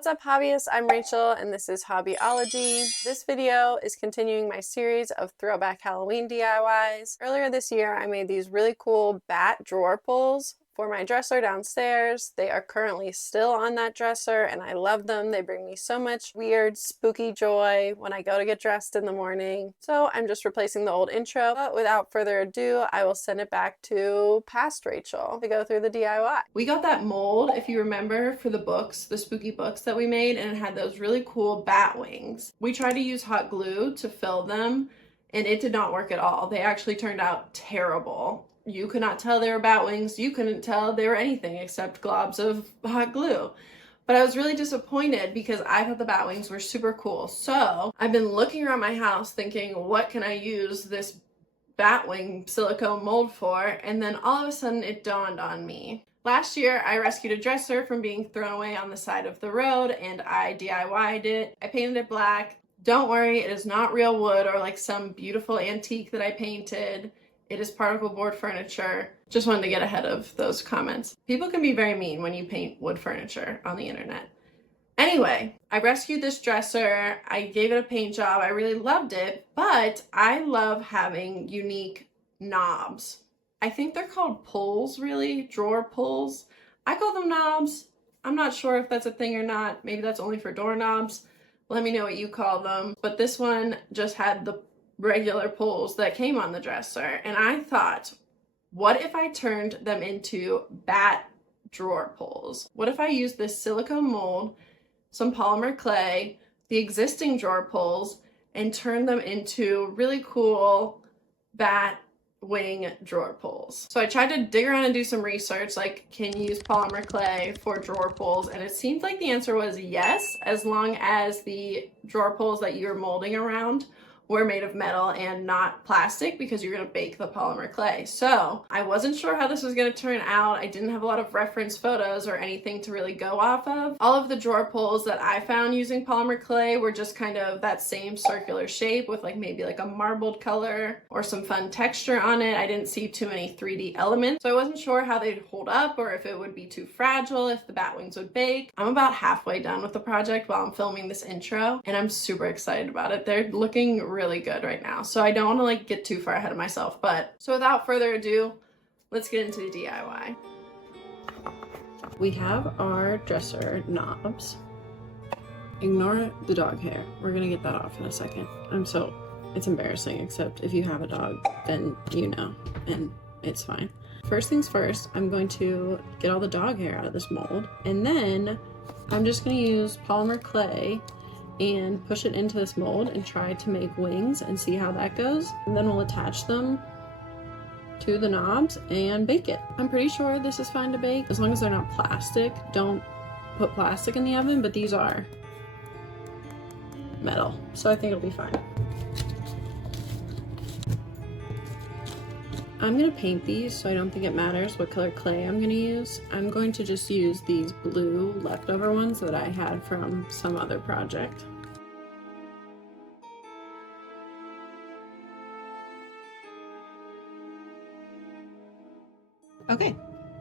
What's up, hobbyists? I'm Rachel and this is Hobbyology. This video is continuing my series of throwback Halloween DIYs. Earlier this year I made these really cool bat drawer pulls for my dresser downstairs. They are currently still on that dresser and I love them. They bring me so much weird spooky joy when I go to get dressed in the morning. So I'm just replacing the old intro, but without further ado I will send it back to past Rachel to go through the DIY. We got that mold, if you remember, for the books, the spooky books that we made, and it had those really cool bat wings. We tried to use hot glue to fill them and it did not work at all. They actually turned out terrible. You could not tell they were bat wings. You couldn't tell they were anything except globs of hot glue. But I was really disappointed because I thought the bat wings were super cool. So I've been looking around my house thinking, what can I use this bat wing silicone mold for? And then all of a sudden it dawned on me. Last year I rescued a dresser from being thrown away on the side of the road and I DIY'd it. I painted it black. Don't worry, it is not real wood or like some beautiful antique that I painted. It is particle board furniture. Just wanted to get ahead of those comments. People can be very mean when you paint wood furniture on the internet. Anyway, I rescued this dresser. I gave it a paint job. I really loved it, but I love having unique knobs. I think they're called pulls, really, drawer pulls. I call them knobs. I'm not sure if that's a thing or not. Maybe that's only for doorknobs. Let me know what you call them. But this one just had the regular pulls that came on the dresser, and I thought, what if I turned them into bat drawer pulls? What if I used this silicone mold, some polymer clay, the existing drawer pulls, and turned them into really cool bat wing drawer pulls? So I tried to dig around and do some research, like, can you use polymer clay for drawer pulls? And it seemed like the answer was yes, as long as the drawer pulls that you're molding around were made of metal and not plastic, because you're going to bake the polymer clay. So I wasn't sure how this was going to turn out. I didn't have a lot of reference photos or anything to really go off of. All of the drawer pulls that I found using polymer clay were just kind of that same circular shape with like maybe like a marbled color or some fun texture on it. I didn't see too many 3D elements, so I wasn't sure how they'd hold up or if it would be too fragile, if the bat wings would bake. I'm about halfway done with the project while I'm filming this intro and I'm super excited about it. They're looking really good right now, so I don't want to like get too far ahead of myself. But so without further ado, let's get into the DIY. We have our dresser knobs. Ignore the dog hair. We're gonna get that off in a second. It's embarrassing, except if you have a dog, then you know, and it's fine. First things first, I'm going to get all the dog hair out of this mold, and then I'm just gonna use polymer clay and push it into this mold and try to make wings and see how that goes. And then we'll attach them to the knobs and bake it. I'm pretty sure this is fine to bake as long as they're not plastic. Don't put plastic in the oven, but these are metal, so I think it'll be fine. I'm gonna paint these, so I don't think it matters what color clay I'm gonna use. I'm going to just use these blue leftover ones that I had from some other project. Okay,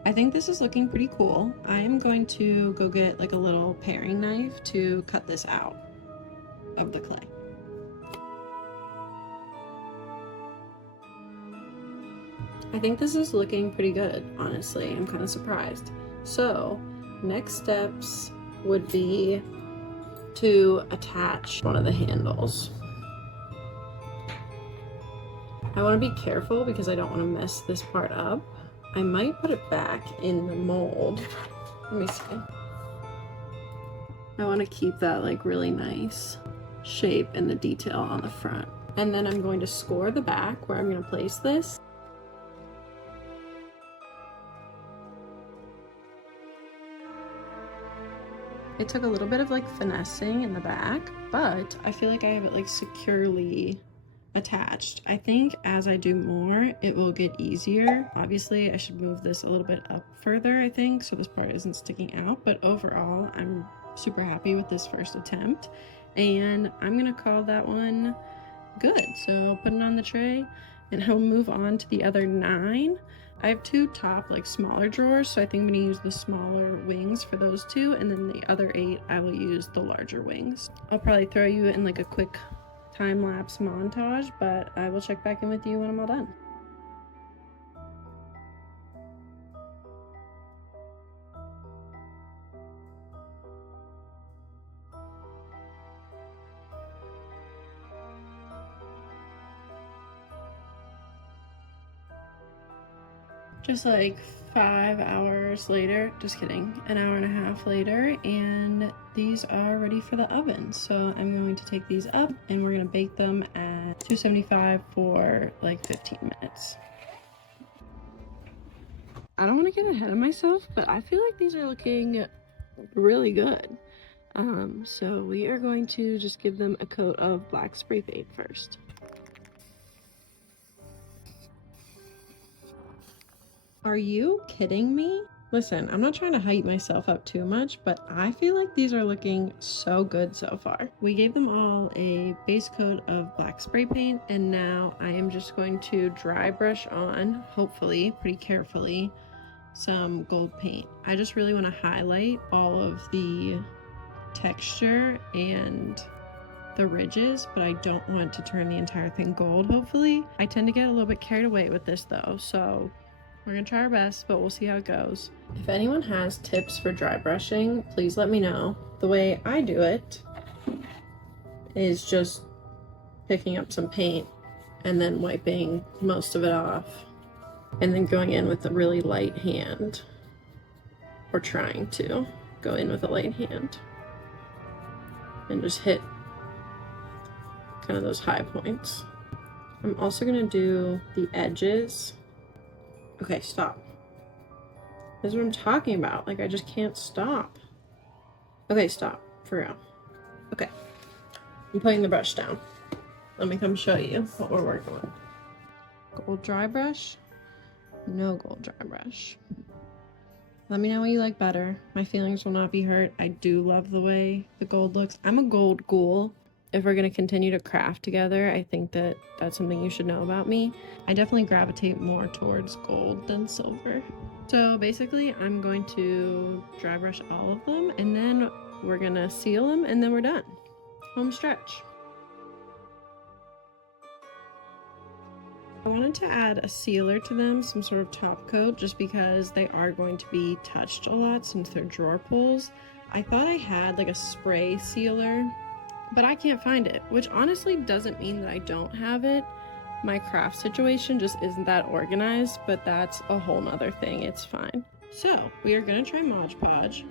I think this is looking pretty cool. I am going to go get like a little paring knife to cut this out of the clay. I think this is looking pretty good, honestly. I'm kind of surprised. So, next steps would be to attach one of the handles. I want to be careful because I don't want to mess this part up. I might put it back in the mold. Let me see. I want to keep that like really nice shape and the detail on the front. And then I'm going to score the back where I'm going to place this. It took a little bit of like finessing in the back, but I feel like I have it like securely attached. I think as I do more, it will get easier. Obviously, I should move this a little bit up further, I think, so this part isn't sticking out, but overall, I'm super happy with this first attempt, and I'm gonna call that one good. So put it on the tray, and I'll move on to the other 9. I have two top like smaller drawers, so I think I'm gonna use the smaller wings for those two, and then the other 8 I will use the larger wings. I'll probably throw you in like a quick time-lapse montage, but I will check back in with you when I'm all done. Just like 5 hours later, just kidding, an hour and a half later, and these are ready for the oven. So I'm going to take these up and we're gonna bake them at 275 for like 15 minutes. I don't want to get ahead of myself, but I feel like these are looking really good. So we are going to just give them a coat of black spray paint first. Are you kidding me? Listen, I'm not trying to hype myself up too much, but I feel like these are looking so good so far. We gave them all a base coat of black spray paint, and now I am just going to dry brush on, hopefully, pretty carefully, some gold paint. I just really want to highlight all of the texture and the ridges, but I don't want to turn the entire thing gold, hopefully. I tend to get a little bit carried away with this though, so we're gonna try our best, but we'll see how it goes. If anyone has tips for dry brushing, please let me know. The way I do it is just picking up some paint and then wiping most of it off, and then going in with a really light hand, or trying to go in with a light hand, and just hit kind of those high points. I'm also gonna do the edges. Okay, stop. This is what I'm talking about. Like, I just can't stop. Okay, stop. For real. Okay. I'm putting the brush down. Let me come show you what we're working with. Gold dry brush. No gold dry brush. Let me know what you like better. My feelings will not be hurt. I do love the way the gold looks. I'm a gold ghoul. If we're going to continue to craft together, I think that that's something you should know about me. I definitely gravitate more towards gold than silver. So basically, I'm going to dry brush all of them, and then we're going to seal them, and then we're done. Home stretch. I wanted to add a sealer to them, some sort of top coat, just because they are going to be touched a lot since they're drawer pulls. I thought I had like a spray sealer, but I can't find it, which honestly doesn't mean that I don't have it. My craft situation just isn't that organized, but that's a whole nother thing. It's fine. So we are gonna try Mod Podge.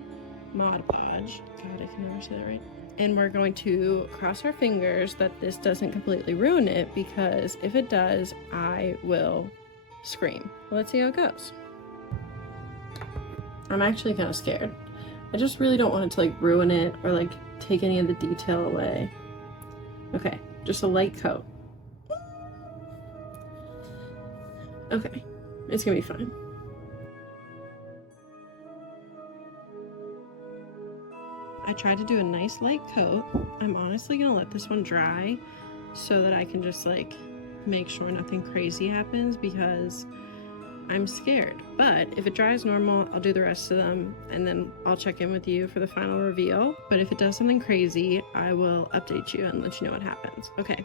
God, I can never say that right. And we're going to cross our fingers that this doesn't completely ruin it, because if it does, I will scream. Let's see how it goes. I'm actually kind of scared. I just really don't want it to like ruin it or like take any of the detail away. Okay, just a light coat. Okay, it's gonna be fine. I tried to do a nice light coat. I'm honestly gonna let this one dry so that I can just like make sure nothing crazy happens, because I'm scared. But if it dries normal, I'll do the rest of them, and then I'll check in with you for the final reveal. But if it does something crazy, I will update you and let you know what happens. Okay.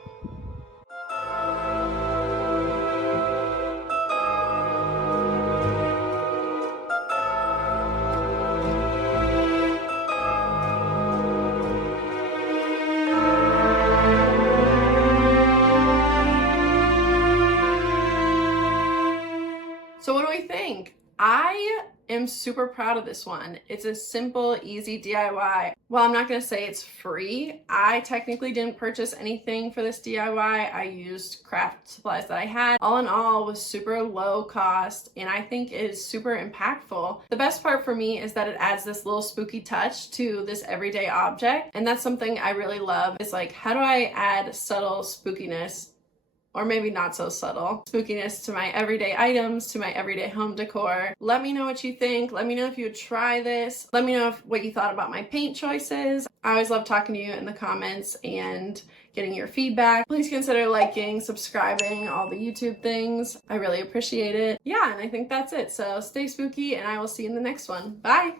So what do we think? I am super proud of this one. It's a simple, easy DIY. Well, I'm not gonna say it's free. I technically didn't purchase anything for this DIY. I used craft supplies that I had. All in all, was super low cost, and I think it is super impactful. The best part for me is that it adds this little spooky touch to this everyday object, and that's something I really love. It's like, how do I add subtle spookiness or maybe not so subtle spookiness to my everyday items, to my everyday home decor. Let me know what you think. Let me know if you would try this. Let me know what you thought about my paint choices. I always love talking to you in the comments and getting your feedback. Please consider liking, subscribing, all the YouTube things. I really appreciate it. Yeah, and I think that's it. So stay spooky, and I will see you in the next one. Bye!